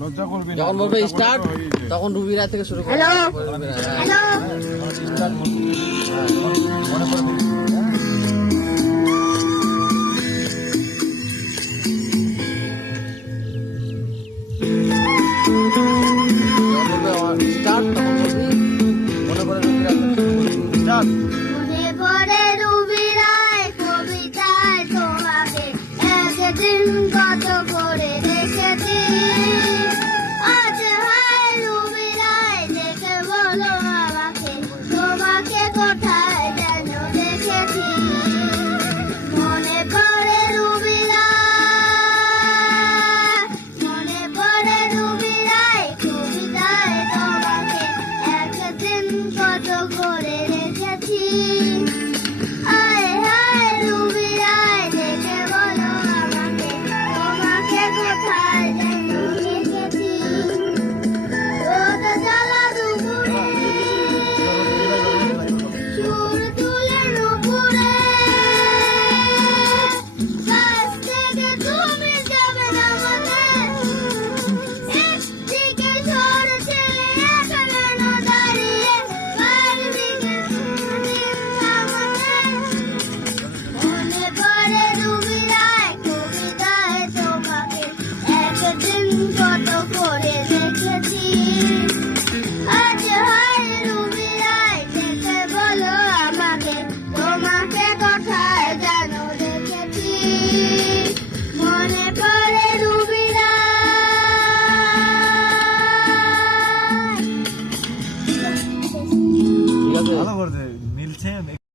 লজ্জা করবি না, যখন বলবে লজ্জা করলে স্টার্ট তো হয়েই যায়। তখন রুবিরা থেকে শুরু করবে। হ্যালো রুবিরা, হ্যাঁ। হ্যালো স্টার্ট বলবি। মনে করে বলবি। যখন বলবে স্টার্ট তখন বলবি মনে করে রুবিরা থেকে শুরু করবি। স্টার্ট। মনে পড়ে রুবিরায় কবিতায় তোমাকে একদিন কত করে দেখেছি। আজ হায় রুবিরায় দেখে বলো আমাকে তোমাকে কোথায় যেন দেখেছি। মনে পড়ে রুবিরায়, মনে পড়ে রুবিরায় কবিতায় তোমাকে একদিন কত করে দেখেছি। আয় হায় রুবিরায় দেখে বলো আমাকে তোমাকে কোথায় যেন